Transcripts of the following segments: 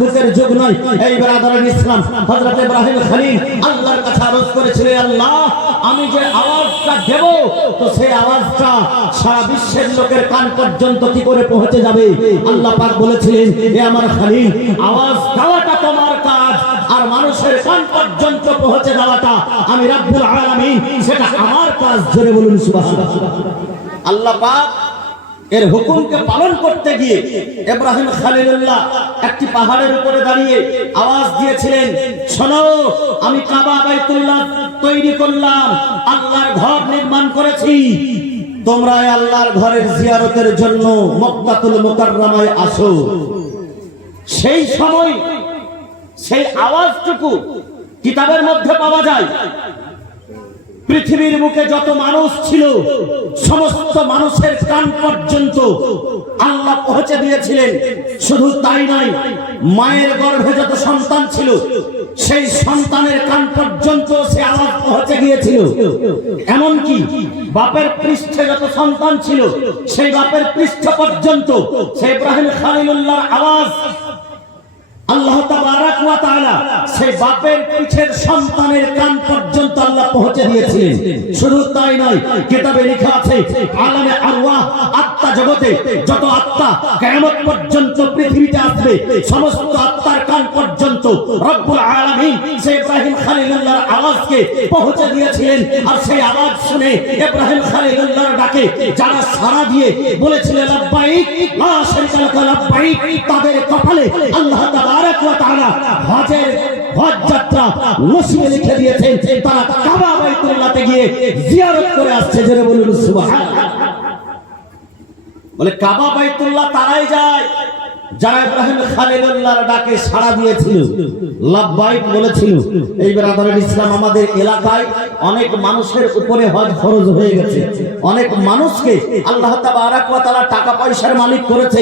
ফেসবুকের যুগ নয়। এই ব্রাদারের ইসলাম, হযরত ইব্রাহিম খলিল আল্লাহর কাছে আরজ করেছিলেন, আল্লাহ আমি যে আওয়াজটা দেব তো সেই আওয়াজটা সারা বিশ্বের লোকের কান পর্যন্ত কি করে পৌঁছে যাবে? আল্লাহ পাক বলেছিলেন, এ আমার খলিল, আওয়াজ দেওয়াটা তোমার কাজ, আর মানুষের কান পর্যন্ত পৌঁছে দেওয়াটা আমি রব্বুল আলামিন, সেটা আমার কাজ। জোরে বলুন সুবহানাল্লাহ। আল্লাহ পাক এর হুকুমকে পালন করতে গিয়ে ইব্রাহিম খলিলুল্লাহ একটি পাহাড়ের উপরে দাঁড়িয়ে আওয়াজ দিয়েছিলেন, শোনো আমি কাবা বাইতুল্লাহ তৈরি করলাম, আল্লাহর ঘর নির্মাণ করেছি, তোমরা আল্লাহর ঘরের জিয়ারতের জন্য মক্কাতুল মুকাররমায় আসো। সেই সময় সেই আওয়াজটুকু কিতাবের মধ্যে পাওয়া যায়। পৃথিবীর বুকে যত মানুষ ছিল সমস্ত মানুষের কান পর্যন্ত আল্লাহ পৌঁছে দিয়েছিলেন। শুধু তাই নয়, মায়ের গর্ভে যত সন্তান ছিল সেই সন্তানের কান পর্যন্ত সে আওয়াজ পৌঁছে গিয়েছিল। এমনকি বাপের পৃষ্ঠে যত সন্তান ছিল সেই বাপের পৃষ্ঠ পর্যন্ত সে ইব্রাহিম খলিলুল্লাহর আওয়াজ আল্লাহ তাবারাক ওয়া তাআলা সেই বাপের পিঠের সন্তানের কান পর্যন্ত আল্লাহ পৌঁছে দিয়েছিলেন। শুধু তাই নয়, কিতাবে লেখা আছে আলামে আরওয়াহ, আত্মা জগতে যত আত্মা কিয়ামত পর্যন্ত পৃথিবীতে আসবে সমস্ত আত্মার কান পর্যন্ত রব্বুল আলামিন সেই ইব্রাহিম খলিলুল্লাহর আওয়াজকে পৌঁছে দিয়েছিলেন। আর সেই আওয়াজ শুনে ইব্রাহিম খলিলুল্লাহর ডাকে যারা সাড়া দিয়ে বলেছিলেন লাব্বাইক লা শারীকা লাক লাব্বাইক, তাদের কপালে আল্লাহ তাবারাক ওয়া তাআলা হজের হজ যাত্রা নসিবে লিখে দিয়েছেন। তারা কাবা বাইতুল্লাহতে গিয়ে জিয়ারত করে আসছে। জোরে বলুন সুবহানাল্লাহ। বলে কাবা বাইতুল্লাহ তারাই যায় যারা ইব্রাহিম খলিলুল্লাহর ডাকে সাড়া দিয়েছিল, লাব্বাইক বলেছিল। এই ব্রাদারের ইসলাম, আমাদের এলাকায় অনেক মানুষের উপরে হজ ফরজ হয়ে গেছে। অনেক মানুষকে আল্লাহ তাবারাক ওয়া তাআলা টাকা পয়সার মালিক করেছে।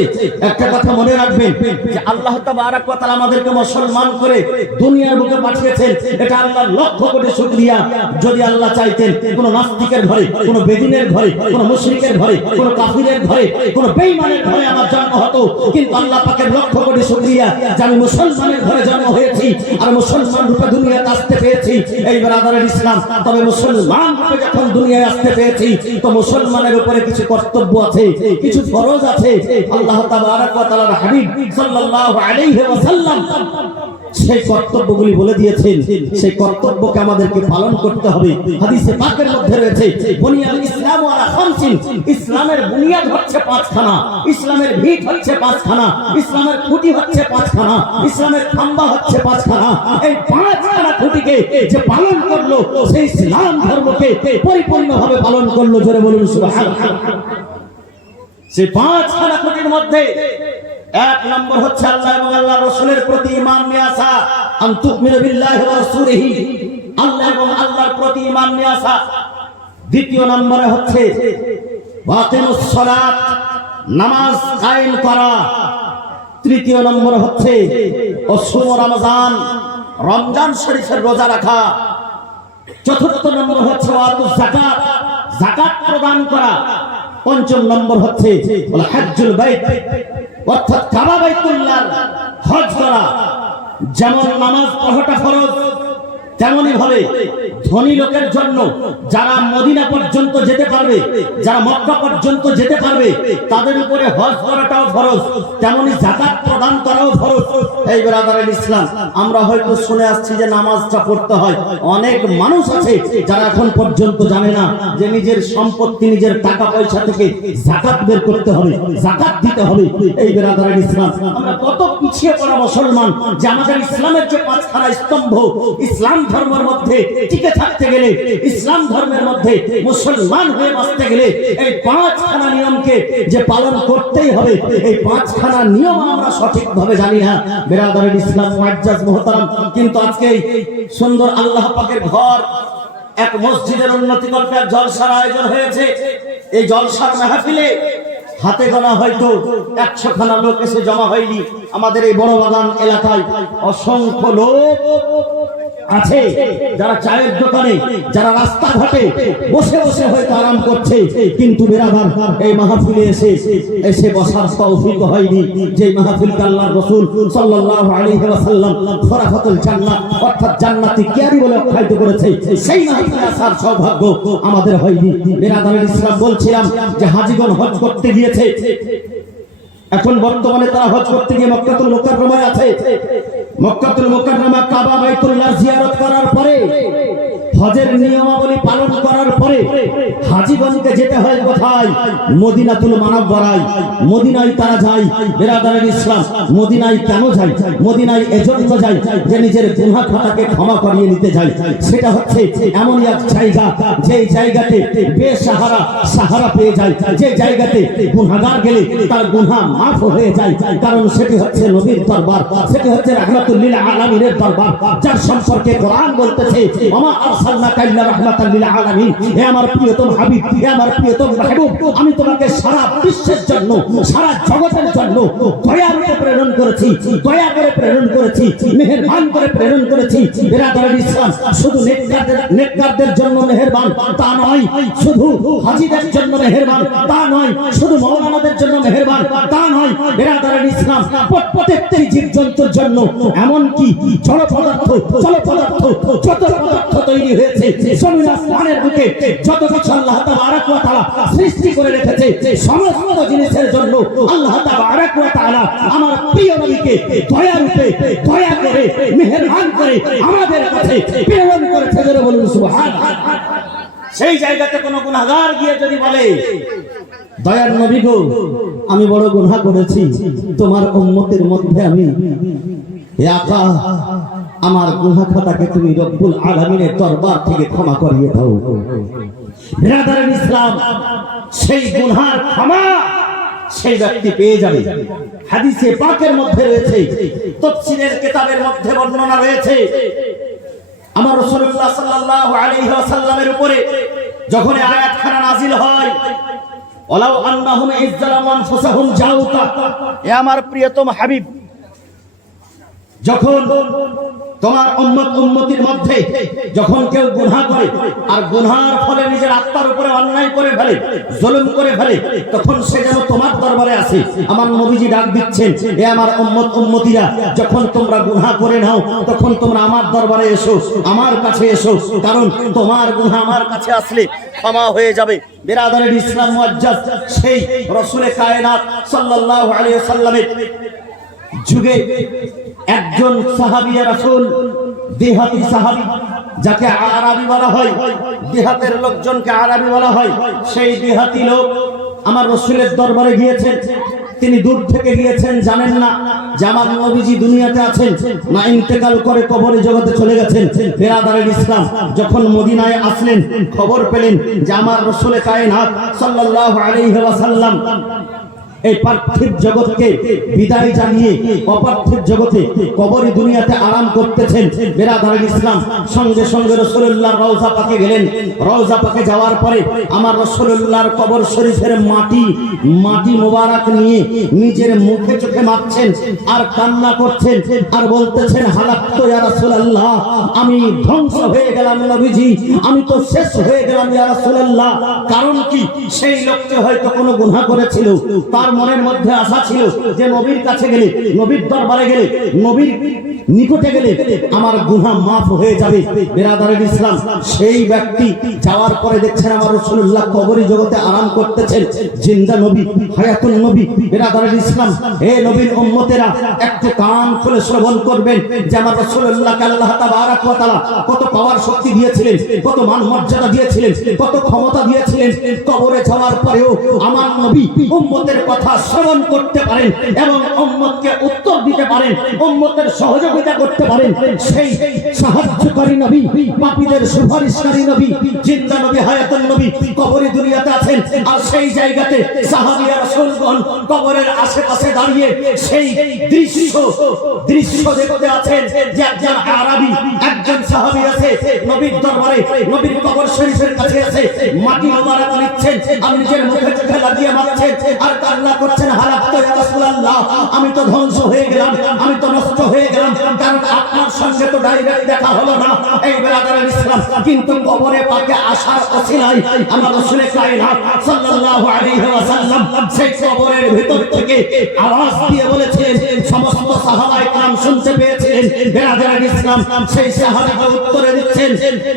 একটা কথা মনে রাখবেন যে আল্লাহ তাবারাক ওয়া তাআলা আমাদেরকে মুসলমান করে দুনিয়ার বুকে পাঠিয়েছেন, এটা আল্লাহর লক্ষ কোটি শুকরিয়া। যদি আল্লাহ চাইতেন কোন নাস্তিকের ঘরে, কোন বেদিনের ঘরে, কোন মুশরিকের ঘরে, কোন কাফিরের ঘরে, কোন বেঈমানের ঘরে আমার জন্ম হতো, কিন্তু আল্লাহ পাকের লক্ষ কোটি শুকরিয়া যে আমি মুসলমানের ঘরে জন্ম হয়েছি আর মুসলমান রূপে দুনিয়াতে আসতে পেরেছি। এই ব্রাদারের ইসলাম, তবে মুসলমান রূপে যখন দুনিয়ায় আসতে পেরেছি তো মুসলমানের উপরে কিছু কর্তব্য আছে, কিছু ফরজ আছে। আল্লাহ তাবারাক ওয়া তাআলার হাবিব সাল্লাল্লাহু আলাইহি ওয়াসাল্লাম সেই কর্তব্যগুলি বলে দিয়েছেন। সেই কর্তব্যকে আমাদেরকে পালন করতে হবে। হাদিসে পাকের মধ্যে রয়েছে বুনিয়াল ইসলামু আলা খামসিন, ইসলামের বুনিয়াদ হচ্ছে পাঁচখানা, ইসলামের ভিত হচ্ছে পাঁচখানা, ইসলামের খুঁটি হচ্ছে পাঁচখানা, ইসলামের খাম্বা হচ্ছে পাঁচখানা। এই পাঁচখানা খুঁটিকে যে পালন করলো সেই ইসলাম ধর্মকে পরিপূর্ণভাবে পালন করলো। জোরে বলুন সুবহানাল্লাহ। সেই পাঁচখানা খুঁটির মধ্যে এক নম্বর হচ্ছে আল্লাহ এবং আল্লাহর রাসূলের প্রতি ঈমান নিয়ে আসা, আন তুমিনু বিল্লাহি ওয়া রাসূলিহি, আল্লাহ এবং আল্লাহর প্রতি ঈমান নিয়ে আসা। দ্বিতীয় নম্বরে হচ্ছে ওয়াকিমুস সালাত, নামাজ কায়েম করা। তৃতীয় নম্বর হচ্ছে ওয়াসুম রমজান, রমজান শরীফের রোজা রাখা। চতুর্থ নম্বর হচ্ছে ওয়াতুজ যাকাত, যাকাত প্রদান করা। পঞ্চম নম্বর হচ্ছে হজ্জুল বাইত, অর্থাৎ কাবা বাইতুল্লাহর হজ করা। যেমন নামাজ পড়াটা ফরজ, তেমনি ভাবে ধনী লোকের জন্য যারা মদিনা পর্যন্ত যেতে পারবে, যারা মক্কা পর্যন্ত যেতে পারবে, তাদের উপরে হজ করাটাও ফরজ, তেমনি যাকাত প্রদান করাও ফরজ। এই ব্রাদারের ইসলাম, আমরা হয়তো শুনে আসছি যে নামাজটা পড়তে হয়। অনেক মানুষ আছে যারা এখন পর্যন্ত জানে না যে নিজের সম্পত্তি, নিজের টাকা পয়সা থেকে যাকাত বের করতে হবে, যাকাত দিতে হবে। এই ব্রাদারের ইসলাম, আমরা কত পিছিয়ে পড়া মুসলমান যে আমাদের ইসলামের যে পাঁচখানা স্তম্ভ, ইসলাম ধর্মের মধ্যে টিকে থাকতে গেলে, ইসলাম ধর্মের মধ্যে মুসলমান হয়ে বাঁচতে গেলে এই পাঁচখানা নিয়মকে যে পালন করতেই হবে, এই পাঁচখানা নিয়ম আমরা সঠিকভাবে জানি না। বিরাদরের ইসলাম মুআজ্জাজ মুহতারাম, কিন্তু আজকে সুন্দর আল্লাহ পাকের ঘর, এক মসজিদের উন্নতি করতে এক জলসার আয়োজন হয়েছে। এই জলসার মাহফিলে হাতে গোনা হয়তো 100 খানা লোক এসে জমা হয়নি। আমাদের এই বড় বাগান এলাকায় অসংখ্য লোক আছে যারা চায়ের দোকানে, যারা রাস্তাঘাটে বসে বসে হয়তো আরাম করছে, কিন্তু বেরাদার এই মাহফিলে এসে বসার তৌফিক হয়নি। যে মাহফিলকে আল্লাহর রাসূল সাল্লাল্লাহু আলাইহি ওয়াসাল্লাম খরাফাতুল জান্নাত অর্থাৎ জান্নাতি কিয়ারি বলে আখ্যায়িত করেছে, সেই মাহফিলে আসার সৌভাগ্য আমাদের হয়নি। বেরাদারের ইসলাম বলছিলাম যে হাজীগণ হজ করতে গিয়েছে, এখন বর্তমানে তারা হজ করতে গিয়ে মক্কাতুল মুকাররমায় আছে। মক্কাতুল মুকাররমা কাবা বাইতুল্লাহ জিয়ারত করার পরে, হজের নিয়মাবলী পালন করার পরে হাজীগণকে যেতে হয় কোথায়? মদিনাতুল মুনাওয়ারায়। মদিনায় তারা যায়। বেরাদারের ইসলাম, মদিনায় কেন যায়? মদিনায় এজন্য যায় যে নিজের গুনাহ খাতাকে ক্ষমা করিয়ে নিতে যায়। সেটা হচ্ছে এমনই এক জায়গা, যে জায়গাতে বেসাহারা সাহারা পেয়ে যায়, যে জায়গাতে গুনাহগার গেলে তার গুনাহ মাফ হয়ে যায়। কারণ সেটি হচ্ছে নবীর দরবার, সেটি হচ্ছে রাহমাতুল লিল আলামিনের দরবার, যার সম্পর্কে কোরআন বলতেছে ওমা আরসালনাকা ইল্লা রাহমাতাল লিল আলামিন। হে আমার প্রিয়তম হাবিব, হে আমার প্রিয়তম মাহবুব, আমি তোমাকে সারা বিশ্বের জন্য, সারা জগতের জন্য দয়া করে প্রেরণ করেছি, দয়া করে প্রেরণ করেছি, মেহেরবান করে প্রেরণ করেছি। বেরাদারের ইসলাম, শুধু নেককারদের জন্য মেহেরবান তা নয়, শুধু হাজীদের জন্য মেহেরবান তা নয়, শুধু মাওলানাদের জন্য মেহেরবান তা নয়। বেরাদারের ইসলাম প্রত্যেকটি জীবজন্তুর জন্য, এমনকি জড় পদার্থ, জল পদার্থ, যত পদার্থ তৈরি হয়েছে জমিন আসমানের বুকে, যত কিছু আল্লাহ তাবারক ওয়া তাআলা সৃষ্টি করে রেখেছে, সমস্ত জিনিসের জন্য আল্লাহ তাবারক ওয়া তাআলা আমার প্রিয় নবীকে দয়া রূপে, দয়া করে, মেহেরবান করে আমাদের কাছে প্রেরণ করেছে। জোরে বলুন সুবহানাল্লাহ। সেই জায়গাতে কোনো গুনাহগার গিয়ে যদি বলে দয়ার নবী গো, আমি বড় গুনাহ করেছি, তোমার উম্মতের মধ্যে আমি, হে আকা আমার গুনাহ খাতাকে তুমি রব্বুল আলামিনের দরবার থেকে ক্ষমা করিয়ে দাও। বিরাদারের ইসলাম, সেই গুনার ক্ষমা সেই ব্যক্তি পেয়ে যাবে। হাদিসে পাকের মধ্যে রয়েছে, তাফসীরের কিতাবের মধ্যে বর্ণনা রয়েছে, আমার রাসূলুল্লাহ সাল্লাল্লাহু আলাইহি ওয়াসাল্লামের উপরে যখন আয়াতখানা নাযিল হয়, ওয়ালাউ আন্নাহুম ইযযালামু আনফুসাহুম জাউকা, হে আমার প্রিয়তম হাবিব, যখন তোমার উম্মতির মধ্যে যখন কেউ গুনাহ করে আর গুনাহর ফলে নিজের আত্মার উপরে অন্যায় করে ফেলে, জুলুম করে ফেলে, তখন সে যেন তোমার দরবারে আসে। আমার নবীজি ডাক দিচ্ছেন, হে আমার উম্মতিরা, যখন তোমরা গুনাহ করে নাও তখন তোমরা আমার দরবারে এসো, আমার কাছে এসো, কারণ তোমার গুনাহ আমার কাছে আসলে ক্ষমা হয়ে যাবে। বিরাদারের ইসলাম মুআজ্জাজ, সেই রাসূলে কায়নাত সাল্লাল্লাহু আলাইহি ওয়াসাল্লামের যুগে একজন সাহাবী রাসূল, দেহাতি সাহাবী, যাকে আরবি বলা হয়, দেহাতের লোকজনকে আরবি বলা হয়, সেই দেহাতি লোক আমার রাসূলের দরবারে গিয়েছেন। তিনি দূর থেকে গিয়েছেন, জানেন না যে আমার নবীজি দুনিয়াতে আছেন না ইন্তেকাল করে কবরে জগতে চলে গেছেন। বিরাদারের ইসলাম, যখন মদিনায় আসলেন, খবর পেলেন যে আমার রাসূলে কায়নাত সাল্লাল্লাহু আলাইহি ওয়াসাল্লাম এই পার্থিব জগৎকে বিদায় জানিয়ে অপার্থিব জগতে কবরে দুনিয়াতে আরাম করতেছেন। বিরাদারের ইসলাম, সঙ্গে সঙ্গে রাসূলুল্লাহর রওজা পাকে গেলেন। রওজা পাকে যাওয়ার পরে আমার রাসূলুল্লাহর কবর শরীফের মাটি মোবারক নিয়ে নিজের মুখে চোখে মাখছেন আর কান্না করছেন আর বলতেছেন, হালাকতু ইয়া রাসূলুল্লাহ, আমি ধ্বংস হয়ে গেলাম নবীজি, আমি তো শেষ হয়ে গেলাম ইয়া রাসূলুল্লাহ। কারণ কি? সেই লোকটি হয়তো কোনো গুনাহ করেছিল, তার মনের মধ্যে আশা ছিল যে নবীর কাছে গেলে, নবীর দরবারে গেলে, নবীর নিকটে গেলে আমার গুনাহ মাফ হয়ে যাবে। বিরাদারের ইসলাম, সেই ব্যক্তি যাওয়ার পরে দেখছেন আমার রাসূলুল্লাহ কবরি জগতে আরাম করতেছেন, জিন্দা নবী, হায়াতুন নবী। বিরাদারের ইসলাম, হে নবীর উম্মতেরা, একটু কান খুলে শ্রবণ করবেন যে আমার রাসূলুল্লাহকে আল্লাহ তাবারক ওয়া তাআলা কত পাওয়ার শক্তি দিয়েছিলেন, কত মান মর্যাদা দিয়েছিলেন, কত ক্ষমতা দিয়েছিলেন। কবরে যাওয়ার পরেও আমার নবী উম্মতের কথা শ্রবণ করতে পারেন এবং উম্মতকে উত্তর দিতে পারেন, উম্মতের সহযোগিতা করতে পারেন। সেই সাহায্যকারী নবী, পাপীদের সুপারিশকারী নবী, জিন্দা নবী, হায়াতুন নবী কবরে দুনিয়াতে আছেন। আর সেই জায়গাতে সাহাবীরা রাসূলগণ কবরের আশেপাশে দাঁড়িয়ে সেই দৃশ্য দেখতে আছেন যে একজন আরবি, একজন সাহাবী আছে নবীর দরবারে, নবীর কবর শরীফের কাছে আছে, মাটি মোবারক নিচ্ছেন আর নিজের মুখে চোখে লাগিয়ে মাখছেন আর কান্না করছেন, হালাকতু ইয়া রাসূলুল্লাহ, আমি তো ধ্বংস হয়ে গেলাম, আমি তো নষ্ট হয়ে গেলাম, কারণ আপনার সঙ্গে তো ডাইরেক্ট দেখা হলো না এই বেরাদারের ইসলাম, কিন্তু কবরে পাকে আসার ওসিলায় আমরা রাসূল কায়নাত সাল্লাল্লাহু আলাইহি ওয়াসাল্লাম সেই কবরের ভিতর থেকে আওয়াজ দিয়ে বলেছিলেন, সমস্ত সাহাবায়ে কেরাম শুনতে পেয়েছিলেন। বেরাদারের ইসলাম সেই সাহাবীকে উত্তরে দিচ্ছেন,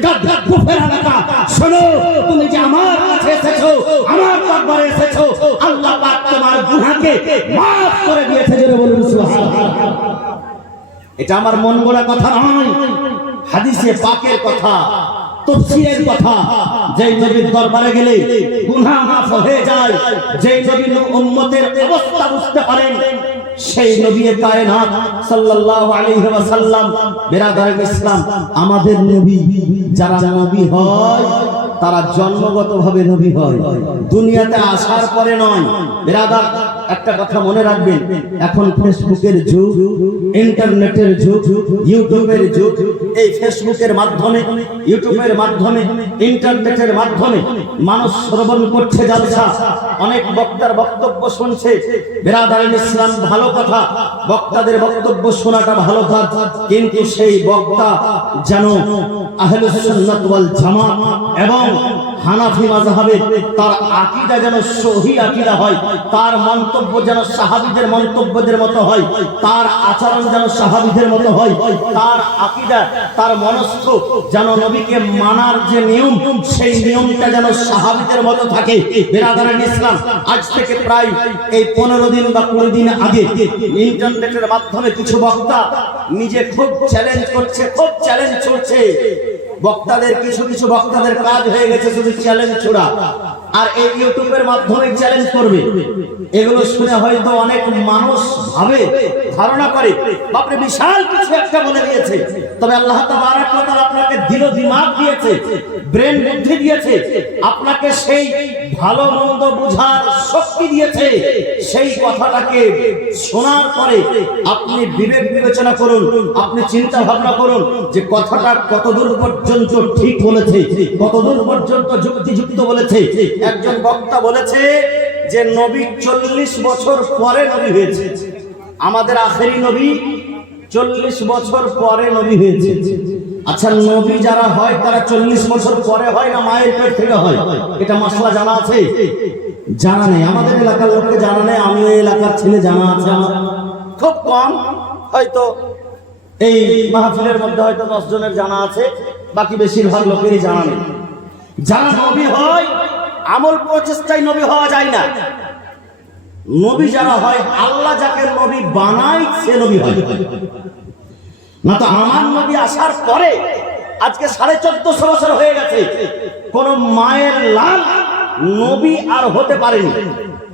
গাদ কুফরানাকা, শোনো তুমি যে আমার কাছে এসেছো, আমার দরবারে এসেছো, আল্লাহ পাক তোমার গুনাহকে maaf করে দিয়েছে। জোরে বলুন সুবহানাল্লাহ। এটা আমার মন গড়া কথা নয়, হাদিসে পাকের কথা, তাফসীরের কথা। যেই নবীর দরবারে গেলে গুনাহ maaf হয়ে যায়, যেই নবী উম্মতের অবস্থা বুঝতে পারেন, সেই নবী কায়নাত সাল্লাল্লাহু আলাইহি ওয়াসাল্লাম। বেরাদার ইসলাম, আমাদের নবী যারা নবী হয় তারা জন্মগতভাবে নবী হয়, দুনিয়াতে আসার পরে নয়। বেরাদার একটা কথা মনে রাখবেন, এখন ফেসবুকের যুগ, ইন্টারনেটের যুগ, ইউটিউবের যুগ। এই ফেসবুকের মাধ্যমে, ইউটিউবের মাধ্যমে, ইন্টারনেটের মাধ্যমে মানুষ শ্রবণ করছে জালসা, অনেক বক্তার বক্তব্য শুনছে। বেরাদার ইসলাম, ভালো কথা, বক্তাদের বক্তব্য শোনাটা ভালো কাজ, কিন্তু সেই বক্তা যেন আহলুস সুন্নাত ওয়াল জামাত এবং হানাফি মাযহাবের তার আকীদা যেন সহি আকীদা হয়, তার মন্তব্য যেন সাহাবীদের মন্তব্যদের মতো হয়, তার আচরণ যেন সাহাবীদের মতো হয়, তার আকীদা, তার মনস্থ যেন নবীকে মানার যে নিয়ম, সেই নিয়মটা যেন সাহাবীদের মতো থাকে। বেরাদারের ইসলাম, আজ থেকে প্রায় এই 15 দিন বা 20 দিন আগে ইন্টারনেটের মাধ্যমে কিছু বক্তা নিজে খুব চ্যালেঞ্জ করছে, খুব চ্যালেঞ্জ করছে। বক্তাদের কিছু কিছু বক্তাদের কাজ হয়ে গেছে শুধু চ্যালেঞ্জ ছোড়া, আর এই ইউটিউবের মাধ্যমে চ্যালেঞ্জ করবে। এগুলো শুনে হয়তো অনেক মানুষ ভাবে, ধারণা করে বাপরে বিশাল কিছু একটা বলে দিয়েছে। তবে আল্লাহ তাবারক ওয়া তাআলা আপনাকে দিল দিমাগ দিয়েছে, ব্রেন বুদ্ধি দিয়েছে, আপনাকে সেই ভালো মন্দ বুঝার শক্তি দিয়েছে। সেই কথাটাকে শোনার পরে আপনি বিবেক বিবেচনা করুন, আপনি চিন্তা ভাবনা করুন যে কথাটা কতদূর পর্যন্ত ঠিক বলেছে, কতদূর পর্যন্ত যুক্তিযুক্ত বলেছে। একজন বক্তা বলেছে যে নবী 40 বছর পরে নবী হয়েছে, আমাদের আখেরি নবী 40 বছর পরে নবী হয়েছে। আচ্ছা, নবী যারা হয় তারা 40 বছর পরে হয় না মায়ের পেট থেকে হয়? এটা মাসলা জানা আছে? জানা নেই। আমাদের এলাকার লোককে জানা নেই, আমি এই এলাকার ছেলে জানা আছে আমার খুব কম, হয়তো এই মাহফিলের মধ্যে হয়তো 10 জনের জানা আছে, বাকি বেশিরভাগ লোকেরই জানা নেই। যারা নবী হয় আমল প্রচেষ্টায় নবী হওয়া যায় না। নবী যারা হয়, আল্লাহ যাকে নবী বানায় সে নবী হয়। না তো আমার নবী আসার পরে আজকে 1450 বছর হয়ে গেছে, কোন মায়ের লাল নবী আর হতে পারেনি,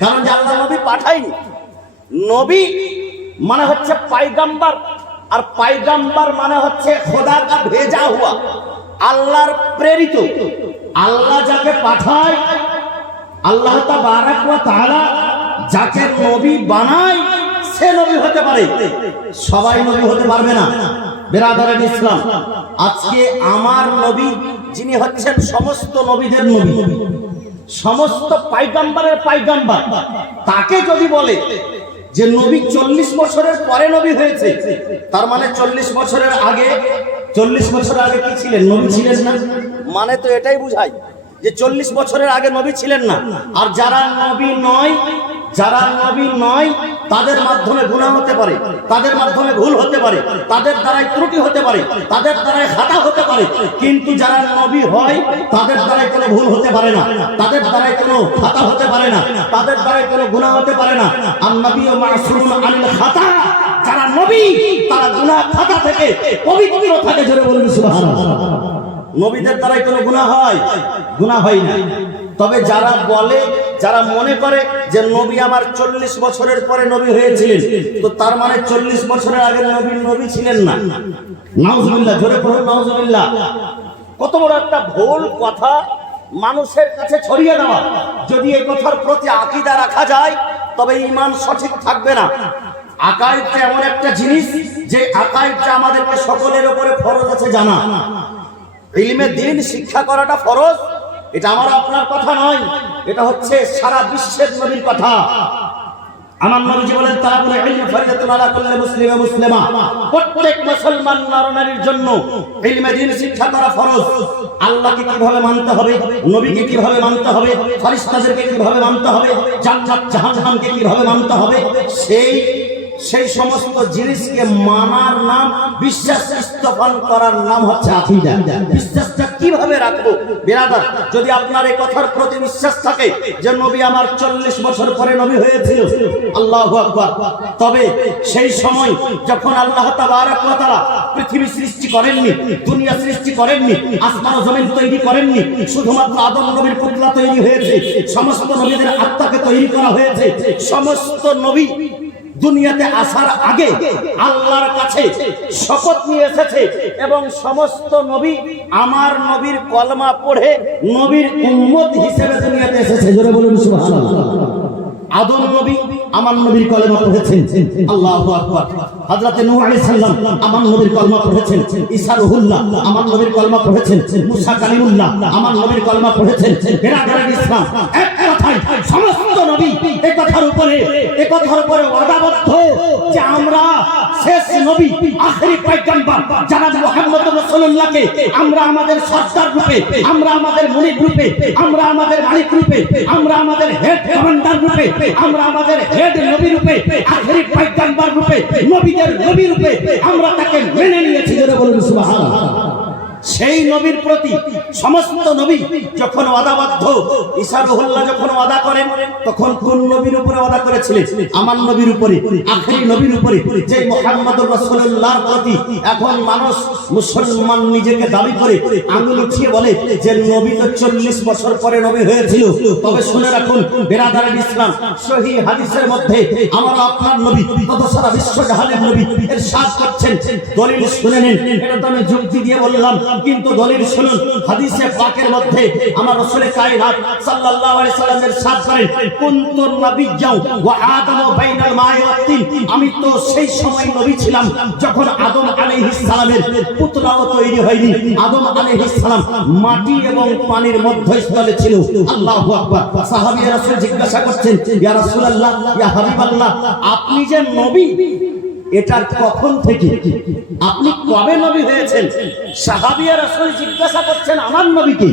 কারণ যে আল্লাহ নবী পাঠায়নি। নবী মানে হচ্ছে পায়গাম্বার, আর পায়গাম্বার মানে হচ্ছে খোদা কা ভেজা হুয়া, আল্লাহর প্রেরিত। আল্লাহ যাকে পাঠায়, আল্লাহ তাবারক ওয়া তাআলা যাকে নবী বানায় সে নবী হতে পারে, সবাই নবী হতে পারবে না। বেরাদারের ইসলাম, আজকে আমার নবী যিনি হচ্ছেন সমস্ত নবীদের নবী, সমস্ত পায়গাম্বারের পায়গাম্বার, তাকে যদি বলে যে নবী 40 বছরের পরে নবী হয়েছে, তার মানে 40 বছরের আগে, 40 বছর আগে কি ছিলেন? নবী ছিলেন না। মানে তো এটাই বুঝায় যে 40 বছরের আগে নবী ছিলেন না। আর যারা নবী নয়, যারা নবী নয় তাদের মাধ্যমে গুনাহ হতে পারে, তাদের মাধ্যমে ভুল হতে পারে, তাদের দ্বারাই ত্রুটি হতে পারে, তাদের দ্বারাই খাতা হতে পারে, কিন্তু যারা নবী হয় তাদের দ্বারাই কোনো ভুল হতে পারে না, তাদের দ্বারাই কোনো খাতা হতে পারে না, তাদের দ্বারাই কোনো গুনাহ হতে পারে না। আন-নবী মাসুরুন আনিল খাতা, যারা নবী তারা গুনাহ খাতা থেকে পবিত্র থাকে। জোরে বলুন সুবহানাল্লাহ। নবীদের দ্বারাই কোনো গুনাহ হয়? গুনাহ হয় না। তবে যারা বলে, যারা মনে করে যে নবী আমার 40 বছরের পরে নবী হয়েছিলেন, তো তার মানে 40 বছরের আগে নবী ছিলেন না। নাউজুবিল্লাহ, জোরে পড়ুন নাউজুবিল্লাহ। কত বড় একটা ভুল কথা মানুষের কাছে ছড়িয়ে দেওয়া। যদি এই কথার প্রতি আকীদা রাখা যায় তবে ঈমান সঠিক থাকবে না। আকাইদটা এমন একটা জিনিস যে আকাইদটা আমাদেরকে সকলের উপরে ফরজ আছে জানা। ইলমে দ্বীন শিক্ষা করাটা ফরজ, এটা আমার আপনার কথা নয়, এটা হচ্ছে সারা বিশ্বের নবীর কথা। আমার নবীজি বলেন তালাবুল ইলম ফরিদাতুন আলা কুল্লি মুসলিম ওয়া মুসলিমা, প্রত্যেক মুসলমান নরনারীর জন্য ইলমে দ্বীন শিক্ষা করা ফরজ। আল্লাহকে কিভাবে মানতে হবে, নবীকে কিভাবে মানতে হবে, ফেরেশতাদেরকে কিভাবে মানতে হবে, জান্নাত জাহান্নামকে কিভাবে মানতে হবে, সেই সমস্ত জিনিসকে মানার নাম, বিশ্বাস স্থাপন করার নাম হচ্ছে আকীদা। বিশ্বাসটা কিভাবে রাখবো বিরাদার? যদি আপনার এই কথার প্রতি বিশ্বাস থাকে যে নবী আমার 40 বছর পরে নবী হয়েছিল, আল্লাহু আকবার, তবে সেই সময় যখন আল্লাহ তাবারক ওয়া তাআলা পৃথিবী সৃষ্টি করেননি, দুনিয়া সৃষ্টি করেননি, আসমান ও জমিন তৈরি করেননি, শুধুমাত্র আদম নবীর পুতলা তৈরি হয়েছে, সমস্ত নবীদের আত্মাকে তৈরি করা হয়েছে। সমস্ত নবী দুনিয়াতে আসার আগে আল্লাহর কাছে শপথ নিয়ে এসেছে এবং সমস্ত নবী আমার নবীর কলমা পড়ে নবীর উম্মত হিসেবে দুনিয়াতে এসেছে। জোরে বলুন সুবহানাল্লাহ। আদম নবী আমার নবীর কলমা পড়েছেন, আল্লাহু আকবার। হযরত নূহ আলাইহিস সালাম আমার নবীর কলমা পড়েছেন, ঈসা রূহুল্লাহ আমার নবীর কলমা পড়েছেন, মুসা কালিমুল্লাহ আমার নবীর কলমা পড়েছেন। বিরাদরান ইসলাম, এক কথায় সমস্ত নবী এই কথার উপরে ওয়াদাবদ্ধ যে আমরা শেষ নবী, আখেরি পয়গম্বর জনাব মুহাম্মদ রাসূলুল্লাহকে আমরা আমাদের সর্দার রূপে, আমরা আমাদের মুনিব রূপে, আমরা আমাদের মালিক রূপে, আমরা আমাদের হেড কমান্ডার রূপে, আমরা আমাদের হেড নবী রূপে, আখেরি পয়গম্বর রূপে, নবীদের নবী রূপে আমরা তাকে মেনে নিয়েছি। জোরে বলুন সুবহানাল্লাহ। সেই নবীর প্রতি সমস্ত নবী যখন ওয়াদাবদ্ধ, ঈসা রূহুল্লাহ যখন ওয়াদা করেন তখন কোন নবীর উপরে ওয়াদা করেছিলেন? আমার নবীর উপরে, আখেরি নবীর উপরে, যে মুহাম্মদুর রাসূলুল্লাহর প্রতি এখন মানুষ মুসলমান নিজেকে দাবি করে আঙুল উঠিয়ে বলে যে নবী তো 40 বছর পরে নবী হয়েছিল। তবে শুনে রাখুন বিরাদরান ইসলাম, সহিহ হাদিসের মধ্যে আমার আপনার নবী তথা সারা বিশ্ব জাহানের নবী ইরশাদ করছেন, দলিল শুনে নিন। এটা তো আমি যুক্তি দিয়ে বললাম, কিন্তু দলিল শুনুন। হাদিসে পাকের মধ্যে আমার রাসূল কায়নাত সাল্লাল্লাহু আলাইহি সাল্লাম ইরশাদ করেন, কুনতু নাবিয়্যাও ওয়া আদমু বাইনাল মা'i ওয়াত তিন। আমি তো সেই সময় নবী ছিলাম যখন আদম আলাইহিস সালামের পুত্রাও তৈরি হয়নি। আদম আলাইহিস সালাম মাটি এবং পানির মধ্যস্থলে ছিল। আল্লাহু আকবার। সাহাবীরা রাসূল জিজ্ঞাসা করছেন, ইয়া রাসূলুল্লাহ, ইয়া হাবিবাল্লাহ, আপনি যে নবী এটা কখন থেকে, আপনি কবে নবী হয়েছেন? সাহাবীরা রাসূল জিজ্ঞাসা করছেন আমার নবীকে।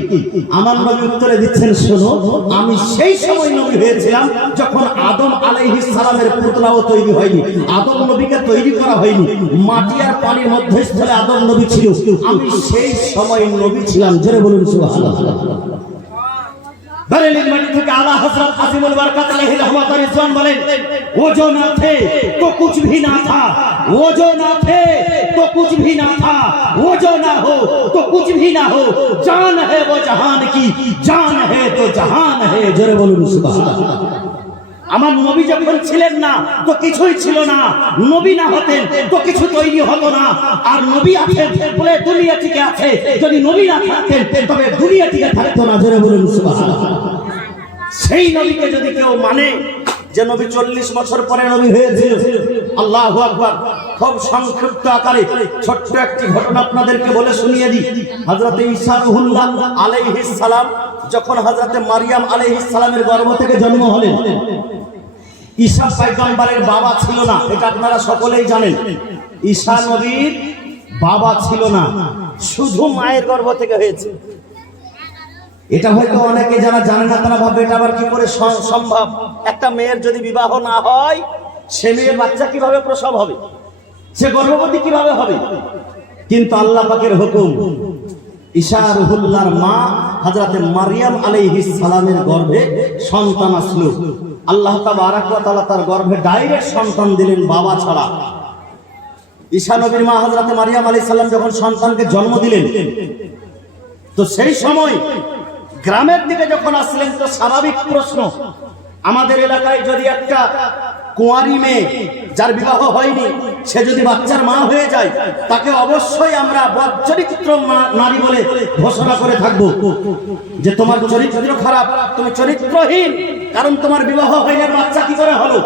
আমার নবী উত্তরে দিচ্ছেন, শোনো, আমি সেই সময় নবী হয়েছিলাম যখন আদম আলাইহিস সালামের পুত্রাও তৈরি হয়নি, আদম নবীকে তৈরি করা হয়নি, মাটি আর পানির মধ্যস্থলে আদম নবী ছিল, আমি সেই সময় নবী ছিলাম। জোরে বলুন সুবহানাল্লাহ। बरेली मटी থেকে आला हजरत आजिमुल बरकत अलैहि रहमत और रिजवान बोलें, वो जो ना थे तो कुछ भी ना था, वो जो ना थे तो कुछ भी ना था, वो जो ना हो तो कुछ भी ना हो, जान है वो जहान की, जान है तो जहान है। जोरे बोलुन सुबहानाल्लाह। আমার নবী যখন ছিলেন না তো কিছুই ছিল না, নবী না হতেন তো কিছু তৈরি হতো না, আর নবী আছেন বলে দুনিয়া টিকে আছে, যদি নবী না থাকতেন তবে দুনিয়া টিকে থাকতো না। জোরে বলুন সুবহানাল্লাহ। সেই নবীকে যদি কেউ মানে যে নবী 40 বছর পরে নবী হয়েছিল, আল্লাহু আকবার। খুব সংক্ষিপ্ত আকারে ছোট্ট একটি ঘটনা আপনাদেরকে বলে শুনিয়ে দিই। হযরত ঈসা রূহুল্লাহ আলাইহিস সালাম যখন হযরত মারিয়াম আলাইহিস সালামের গর্ভ থেকে জন্ম হলেন, ঈসা পয়গম্বরের বাবা ছিল না, এটা আপনারা সকলেই জানেন। ঈসা নবীর বাবা ছিল না, শুধু মায়ের গর্ভ থেকে হয়েছে। এটা হয়তো অনেকে যারা জানে না তারা ভাবে এটা আবার কি করে সম্ভব? একটা মেয়ের যদি বিবাহ না হয় সে মেয়ের বাচ্চা কিভাবে প্রসব হবে, সে গর্ভবতী কিভাবে হবে? কিন্তু আল্লাহ পাকের হুকুম, ঈসা রূহুল্লাহর মা হযরত মারিয়াম আলাইহিস সালামের গর্ভে সন্তান আসলো। আল্লাহ তাবারক ওয়া তাআলা তার গর্ভে ডাইরেক্ট সন্তান দিলেন বাবা ছাড়া। ঈসা নবীর মা হযরত মারিয়াম আলাইহিস সালাম যখন সন্তানকে জন্ম দিলেন তো সেই সময় গ্রামের দিকে যখন আসলেন তো স্বাভাবিক প্রশ্ন, আমাদের এলাকায় যদি একটা কুঁয়ারি মেয়ে যার বিবাহ হয়নি সে যদি বাচ্চার মা হয়ে যায় তাকে অবশ্যই আমরা বদচরিত্র নারী বলে ঘোষণা করে থাকবো যে তোমার চরিত্র খারাপ, তুমি চরিত্রহীন, কারণ তোমার বিবাহ হয়নি, বাচ্চা কি করে হলো?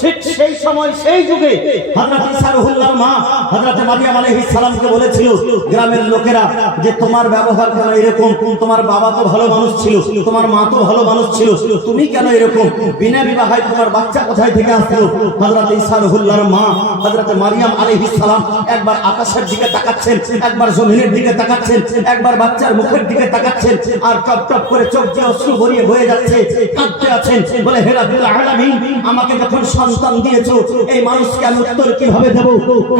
ঠিক সেই সময় সেই যুগে হযরত ঈসা রুহুল্লাহর মা হযরত মারিয়াম আলাইহিস সালামকে বলেছিল গ্রামের লোকেরা যে তোমার ব্যবহার কেন এরকম, তোমার বাবা তো ভালো মানুষ ছিল, তোমার মা তো ভালো মানুষ ছিল, তুমি কেন এরকম, বিনা বিবাহে তোমার বাচ্চা কোথায় থেকে আসলো? হযরত ঈসা রুহুল্লাহর মা হযরত মারিয়াম আলাইহিস সালাম একবার আকাশের দিকে তাকাচ্ছেন, একবার জমিনের দিকে তাকাচ্ছেন, একবার বাচ্চার মুখের দিকে তাকাচ্ছেন, আর টপ টপ করে চোখ দিয়ে অশ্রু গড়িয়ে বয়ে যাচ্ছে, কাঁদতে আছেন, বলে হে রাব্বুল আলামিন, আমাকে যখন সন্তান দিয়েছো এই মানুষকে আমি উত্তর কিভাবে দেব?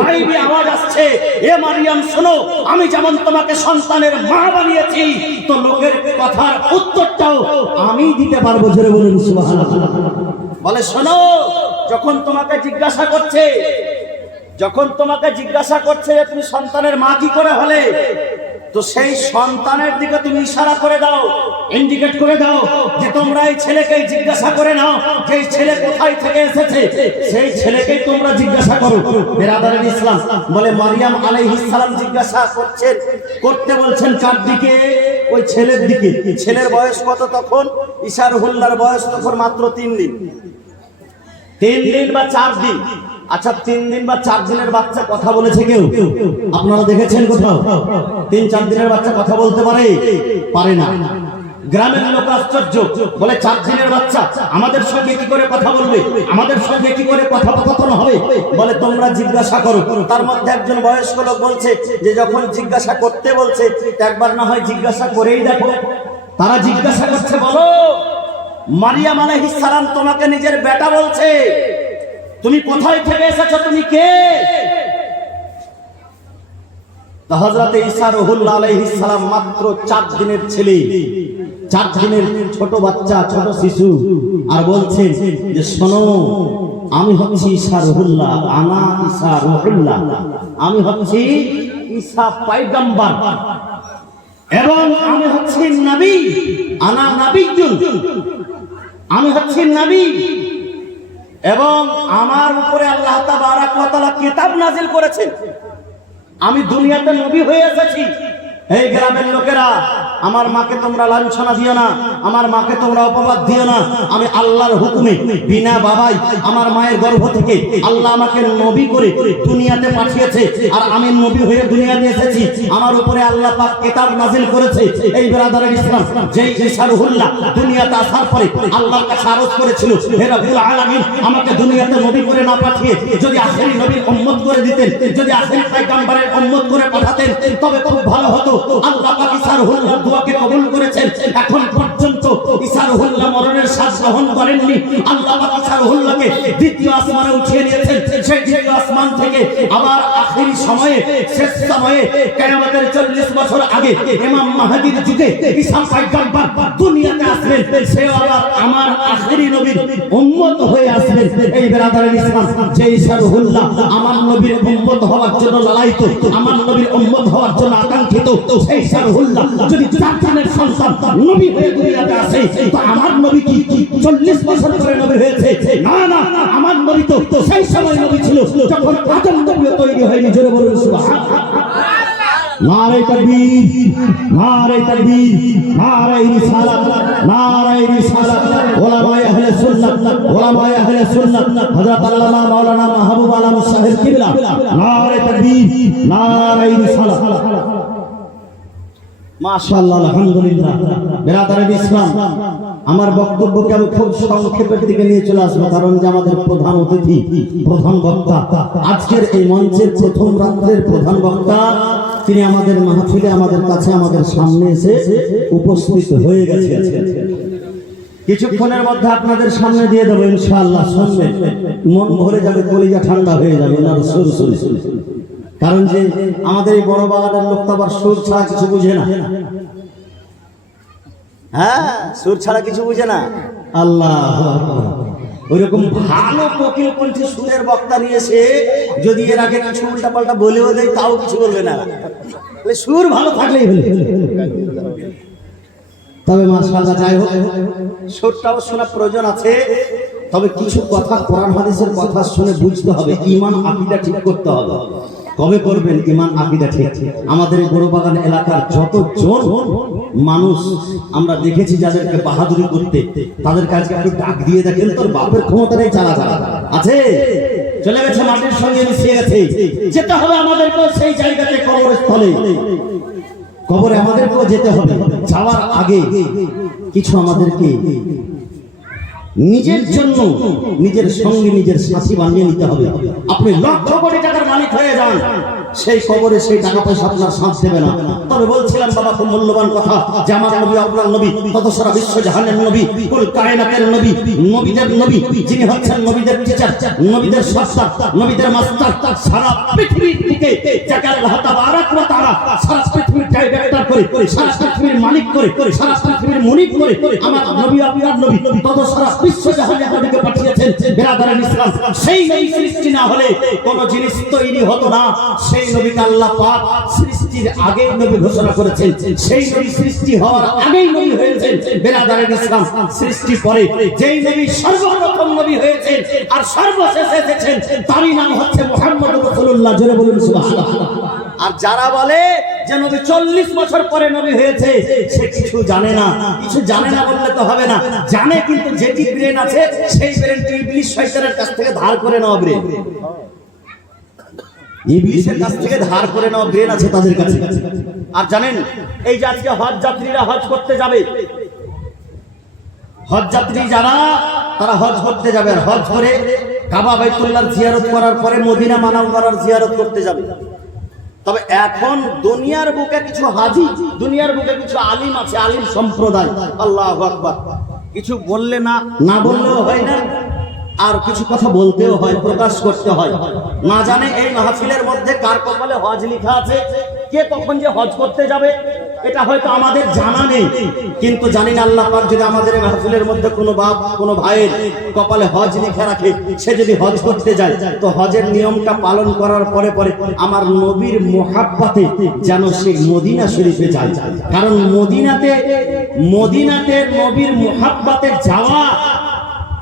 গায়েবী আওয়াজ আসছে, এ মারিয়াম শোনো, আমি যেমন তোমাকে সন্তানের মা বানিয়েছি, তো লোকের কথার উত্তরটাও আমি দিতে পারবো। জোরে বলুন সুবহানাল্লাহ। বলে শোনো, যখন তোমাকে জিজ্ঞাসা করছে যে তুমি সন্তানের মা কি করে হলে, তো সেই সন্তানের দিকে তুমি ইশারা করে দাও, ইন্ডিকেট করে দাও যে তোমরা এই ছেলেকে জিজ্ঞাসা করে নাও যে এই ছেলে কোথায় থেকে এসেছে, সেই ছেলেকেই তোমরা জিজ্ঞাসা করো। বিরাদারে ইসলাম বলে মারিয়াম আলাইহিস সালাম জিজ্ঞাসা করতে বলছেন কার দিকে? ওই ছেলের দিকে। ছেলের বয়স কত তখন? ঈসা রুহুল্লাহর বয়স তখন মাত্র 3 দিন বা 4 দিন। আচ্ছা, 3 দিন বা 4 দিনের বাচ্চা কথা বলেছে কেউ? আপনারা দেখেছেন কোথাও? 3-4 দিনের বাচ্চা কথা বলতে পারে না। গ্রামের লোক আশ্চর্য, বলে 4 দিনের বাচ্চা আমাদের সঙ্গে কি করে কথা বলবে, আমাদের সঙ্গে কি করে কথোপকথন হবে? বলে তোমরা জিজ্ঞাসা করো। তার মধ্যে একজন বয়স্ক লোক বলছে যে যখন জিজ্ঞাসা করতে বলছে একবার না হয় জিজ্ঞাসা করেই দেখো। তারা জিজ্ঞাসা করছে, বলো মারিয়াম আলাইহিস সালাম তোমাকে নিজের বেটা বলছে, তুমি কোথায় থেকে এসেছো, তুমি কে? হযরত ঈসা রুহুল্লাহ আলাইহিস সালাম মাত্র 4 দিনের ছেলে, 4 দিনের ছোট বাচ্চা, ছোট শিশু, আর বলছেন যে শোনো, আমি হচ্ছি ঈসা রুহুল্লাহ, আনা ঈসা রুহুল্লাহ, আমি হচ্ছি ঈসা পয়গম্বর, এবং আমি হচ্ছি নবী, আনা নবিয়্যুন, আমি হচ্ছি নবী, এবং আমার উপরে আল্লাহ তাবারাক ওয়া তাআলা কিতাব নাযিল করেছেন, আমি দুনিয়াতে নবী হয়ে এসেছি। এই গ্রামের লোকেরা, আমার মাকে তোমরা লাঞ্ছনা দিও না, আমার মাকে তোমরা অপবাদ দিও না, আমি আল্লাহর হুকুমে বিনা বাবাই আমার মায়ের গর্ভ থেকে আল্লাহ আমাকে নবী করে দুনিয়াতে পাঠিয়েছে, আর আমি নবী হয়ে দুনিয়াতে এসেছি, আমার উপরে আল্লাহ পাক কিতাব নাযিল করেছে। এই বিরাদারের ইসলাম, যেই ঈসা রুহুল্লাহ দুনিয়াতে আসার পরে আল্লাহর কাছে আরজ করেছিল, হে রাব্বুল আলামিন, আমাকে দুনিয়াতে নবী করে না পাঠিয়ে যদি আখেরি নবীর উম্মত করে দিতেন, যদি আখেরি পয়গম্বরের উম্মত করে পাঠাতেন, তবে খুব ভালো হতো। আল্লাহ পাক ঈসা রুহুল্লাহর দোয়াকে কবুল করেছেন। এখন পর্যন্ত ঈসা রুহুল্লাহ মরণের শ্বাস গ্রহণ করেননি। আল্লাহ পাক ঈসা রুহুল্লাহকে দ্বিতীয় আসমানে উঠিয়ে নিয়েছেন। সেই দ্বিতীয় আসমান থেকে আবার আখেরি সময়ে, শেষ সময়ে, কিয়ামতের 40 বছর আগে ইমাম মাহদীর যুগে ঈসা পয়গম্বর দুনিয়াতে আসবেন, সে আবার আমার আখেরি নবীর উম্মত হয়ে আসবেন। এই বিরাদারের ইসলাম, যে ঈসা রুহুল্লাহ আমার নবীর উম্মত হওয়ার জন্য লালায়িত, আমার নবীর উম্মত হওয়ার জন্য আকাঙ্ক্ষিত, সেই ঈসা রুহুল্লাহ যদি 4 দিনের সন্তান নবী হয়ে দুনিয়াতে আসে, তো আমার নবী কি 40 বছর পরে নবী হয়েছে? না না, আমার নবী তো সেই সময় নবী ছিল যখন আদম নবী তৈরি হয়নি। জোরে বলুন সুবহানাল্লাহ। নারে তাকবীর, নারে তাকবীর, নারে রিসালাত, নারে রিসালাত। উলামায়ে আহলে সুন্নাত, উলামায়ে আহলে সুন্নাত, হযরত আল্লামা মাওলানা মাহবুব আলম সাহেব কিবলা, নারে তাকবীর, নারে রিসালাত। মাশাআল্লাহ, আলহামদুলিল্লাহ। বিরাদারের ইসলাম, আমার বক্তব্যকে আমি খুব সংক্ষেপের দিকে নিয়ে চলে আসবো, কারণ যে আমাদের প্রধান অতিথি, প্রধান বক্তা, আজকের এই মঞ্চের প্রথম রাত্রের প্রধান বক্তা, তিনি আমাদের মাহফিলে, আমাদের কাছে, আমাদের সামনে এসে উপস্থিত হয়ে গেছেন। কিছুক্ষণের মধ্যে আপনাদের সামনে দিয়ে দেবো ইনশাআল্লাহ। শুনবেন, মন ভরে যাবে, কলিজা ঠান্ডা হয়ে যাবে ওনার সুর শুনে। কারণ যে আমাদের এই বড় বাগানের লোক তো আবার সুর ছাড়া কিছু বুঝে না। হ্যাঁ, সুর ছাড়া কিছু বুঝে না। আল্লাহু আকবার। ওইরকম ভালো কোকিল কণ্ঠে সুরের বক্তা নিয়ে এসে যদি এর আগে কিছু উল্টা পাল্টা বলেও দেয়, তাও কিছু বলবে না। সুর ভালো থাকলেই হলো। তবে মাশাআল্লাহ, যাই হোক, সুরটাও শোনা প্রয়োজন আছে। তবে কিছু কথা, কোরআন হাদিসের কথা শুনে বুঝতে হবে, ঈমান আকীদা ঠিক করতে হবে। কবে করবেন ঈমান আকীদা ঠিক? আমাদের এই গরুবাগান এলাকার যতজন মানুষ আমরা দেখেছি যাদেরকে বাহাদুরি করতে, তাদের কাছে একটু ডাক দিয়ে দেখেন, তোর বাপের ক্ষমতা নেই, চালা আছে, চলে গেছে, মাটির সঙ্গে মিশিয়ে গেছে। যেতে হবে আমাদেরকেও সেই জায়গাতে, কবরস্থলে, কবরে আমাদেরকেও যেতে হবে। যাওয়ার আগে কিছু আমাদেরকে নিজের জন্য, নিজের সঙ্গে নিজের সাথী বানিয়ে নিতে হবে। আপনি লক্ষ কোটি টাকার মালিক হয়ে যান, সেই কবরে সেই টাকা পয়সা আপনার সাথ দেবে না। তবে বলছিলাম বাবা, খুব মূল্যবান কথা, যে আমার নবী আপনার নবী, তত সারা বিশ্ব জাহানের নবী, কুল কায়নাতের নবী, নবীদের নবী, যিনি হচ্ছেন নবীদের টিচার, নবীদের শাস্ত্র, নবীদের মাস্টার, সারা পৃথিবীর দিকে যাকে আল্লাহ তাবারাক ওয়া তাআলা সারা পৃথিবীর ডাইরেক্টর করে, সারা পৃথিবীর মালিক করে, সারা পৃথিবীর মুনিব করে আমার নবী আপনার নবী, তত সারা বিশ্ব জাহানের নবীকে পাঠিয়েছেন। বিরাদরান ইসলাম, সেই নবী সৃষ্টি না হলে কোন জিনিস তৈরি হতো না। সেই নবীকে আল্লাহ পাক সৃষ্টির আগেই নবী ঘোষণা করেছেন, সেই নবী সৃষ্টি হওয়ার আগেই নবী হয়েছেন। বিরাদরান ইসলাম, সৃষ্টি পরে যেই নবী সর্বপ্রথম নবী হয়েছেন আর সর্বশেষ এসেছেন, তারই নাম হচ্ছে মুহাম্মদ রাসূলুল্লাহ। জোরে বলুন সুবহানাল্লাহ। আর যারা বলে যে নবী 40 বছর পরে নবী হয়েছে, সে কিছু জানে না। কিছু জানে না বললে তো হবে না, জানে, কিন্তু যেটি ব্রেন আছে সেই ব্রেনটি ইবলিস শয়তানের কাছ থেকে ধার করে নেওয়া ব্রেন, ইবলিসের কাছ থেকে ধার করে নেওয়া ব্রেন আছে তাদের কাছে। আর জানেন, এই যে আজকে হজ যাত্রীরা হজ করতে যাবে, হজ যাত্রী যারা, তারা হজ করতে যাবে, আর হজ করে কাবা বাইতুল্লাহর জিয়ারত করার পরে মদিনা মুনাওয়ারার জিয়ারত করতে যাবে। তবে এখন দুনিয়ার বুকে কিছু হাজি, দুনিয়ার বুকে কিছু আলিম আছে, আলিম সম্প্রদায়, আল্লাহু আকবার, কিছু বললে না বললেও হয় না, আর কিছু কথা বলতেও হয়, প্রকাশ করতে হয়। না জানে এই মাহফিলের মধ্যে কার কপালে হজ লেখা আছে, কে কখন যে হজ করতে যাবে, এটা হয়তো আমাদের জানা নেই। কিন্তু জানি না, আল্লাহ পাক যদি আমাদের মাহফিলের মধ্যে কোনো বাপ, কোনো ভাইয়ের কপালে হজ লেখা রাখে, সে যদি হজ করতে যায়, তো হজের নিয়মটা পালন করার পরে পরে আমার নবীর মুহাব্বতে যেন সে মদিনা শরীফে যায়। কারণ মদিনাতে নবীর মুহাব্বতে যাওয়া,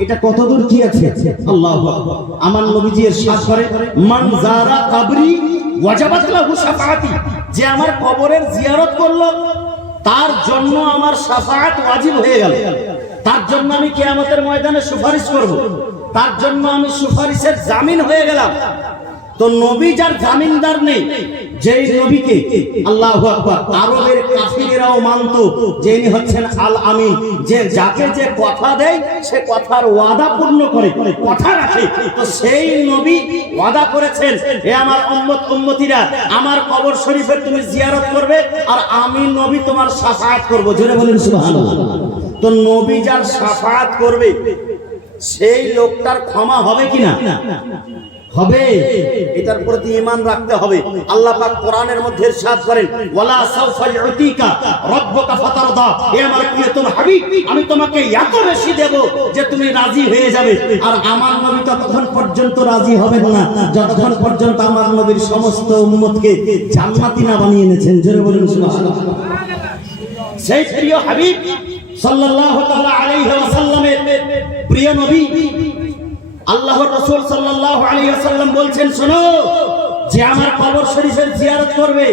এটা কত দূর কি আছে। আল্লাহু আকবার। আমার নবীজি ইরশাদ করেন, মান যারা কবরি ওয়াজাবাত লাহু শাফাআতি, যে আমার কবরের জিয়ারত করলো তার জন্য আমার শাফাআত ওয়াজিব হয়ে গেল, তার জন্য আমি কিয়ামতের ময়দানে সুপারিশ করব, তার জন্য আমি সুপারিশের জামিন হয়ে গেলাম। তো নবী যার জামিনদার নেই, যেই নবীকে আল্লাহু আকবার আরবের কাফিররাও মানত যে ইনি হচ্ছেন আল আমিন, যে যাকে যে কথা দেয় সে কথার ওয়াদা পূর্ণ করে, কথা রাখে। তো সেই নবী ওয়াদা করেছেন, হে আমার উম্মতিরা, আমার কবর শরীফের তুমি জিয়ারত করবে আর আমি নবী তোমার শাফাআত করব। জোরে বলুন সুবহানাল্লাহ। তো নবী যার শাফাআত করবে সেই লোকটার ক্ষমা হবে কিনা? হবে। এটার প্রতি ঈমান রাখতে হবে। আল্লাহ পাক কোরআনের মধ্যে ইরশাদ করেন, ওয়ালা সাউফা ইউতিকা রাব্বুকা ফাতারদা, হে আমার প্রিয়তম হাবিব, আমি তোমাকে এত বেশি দেব যে তুমি রাজি হয়ে যাবে। আর আমার নবী ততক্ষণ পর্যন্ত রাজি হবেন না যতক্ষণ পর্যন্ত আমার নবীর সমস্ত উম্মতকে জান্নাতি না বানিয়ে এনেছেন। জোরে বলুন সুবহানাল্লাহ। সেই প্রিয় হাবিব সাল্লাল্লাহু তাআলা আলাইহি ওয়াসাল্লামের প্রিয় নবী আল্লাহর রাসূল সাল্লাল্লাহু আলাইহি ওয়াসাল্লাম বলছেন, শোনো, যে আমার কবর শরীফের জিয়ারত করবে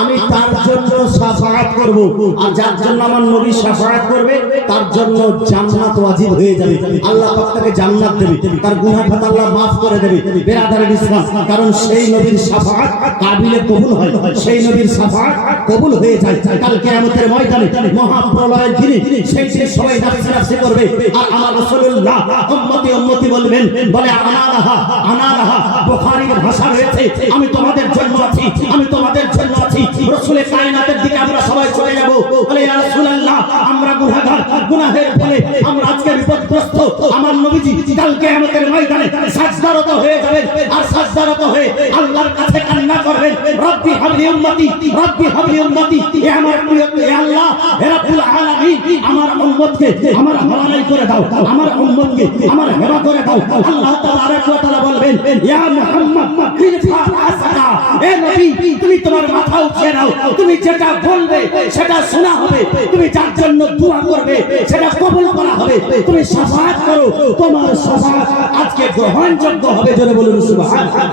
আমি তার জন্য শাফাআত করব, আর যার জন্য আমার নবী শাফাআত করবে তার জন্য জান্নাত ওয়াজিব হয়ে যাবে। আল্লাহ পাক তাকে জান্নাত দেবে, তার গুনাহ খাতা আল্লাহ maaf করে দেবে। বিরাদরান ইসলাম, কারণ সেই নবীর শাফাআত কাবিলে কবুল হয়, সেই নবীর শাফাআত কবুল হয়ে যায়। কাল কিয়ামতের ময়দানে মহাপ্রলয়ের দিনে সেই সবাই নাফসি নাফসি করবে, আর আমার রাসূলুল্লাহ উম্মতি বলবেন, বলে আনালাহা বুখারীর ভাষা রয়েছে, আমি তোমাদের জন্য আছি, আমি তোমাদের জন্য আছি। রাসূলের কায়নাতের দিকে আমরা সবাই চলে যাব, বলে ইয়া রাসূলুল্লাহ, আমরা গুনাহগার, গুনাহের ফলে আমরা আজকে বিপদগ্রস্ত। আমার নবীজি কাল কিয়ামতের ময়দানে সাজদারত হয়ে যাবেন, আর সাজদারত হয়ে আল্লাহর কাছে কান্না করবেন, রব্বি হাবলি উম্মতি, রব্বি হাবলি উম্মতি, হে আমার প্রিয়, হে আল্লাহ, হে রাব্বুল আলামিন, আমার উম্মতকে আমার হাওয়ালাই করে দাও, আমার উম্মতকে আমার হেবা করে দাও। আল্লাহ তাবারক ওয়া তাআলা বলবেন, ইয়া মুহাম্মদ ইরফা রাসাকা, হে নবী, তুমি তোমার মাথা উঠিয়ে নাও, তুমি যেটা বলবে সেটা শোনা হবে, তুমি যার জন্য দোয়া করবে সেটা কবুল করা হবে, তুমি শাফাআত করো, তোমার শাফাআত আজকে গ্রহণযোগ্য হবে। জোরে বলুন সুবহানাল্লাহ।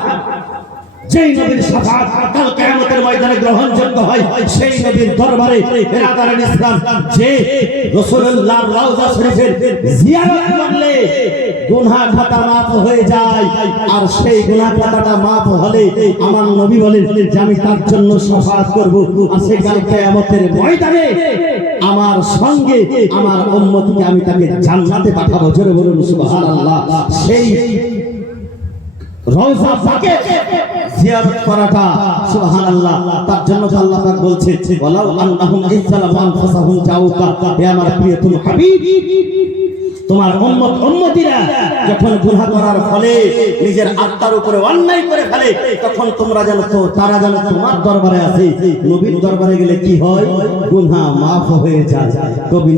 যেই নবীর শাফাত কাল কিয়ামতের ময়দানে গ্রহণযোগ্য হয়, সেই নবীর দরবারে বিরাদরান ইসলাম যে রাসূলুল্লাহর রওজা শরীফের জিয়ারত করলে গুনাহ খাতা মাফ হয়ে যায়। আর সেই গুনাহ খাতাটা মাফ হলে আমার নবী বলেন যে আমি তার জন্য শাফাত করব, আর সেই কাল কিয়ামতের ময়দানে আমার সঙ্গে আমার উম্মতকে আমি তাকে জান্নাতে পাঠাবো। জোরে বলুন সুবহানাল্লাহ। সেই রওজা পাকে জিয়ারত করাটা সুবহানাল্লাহ, তার জন্য আল্লাহ পাক বলছে ওয়ালাউ আন্নাহুম ইসলামু আনফুসাহুম জাউকা, হে আমার প্রিয়তম হাবিব, তোমার উম্মতিরা যখন গুনাহ করার ফলে নিজের আত্মার উপরে অন্যায় করে ফেলে, তখন তোমরা জানো তো তারা জানো তোমার দরবারে আছে। নবীর দরবারে গেলে কি হয়? গুনাহ মাফ হয়ে যায়। কবি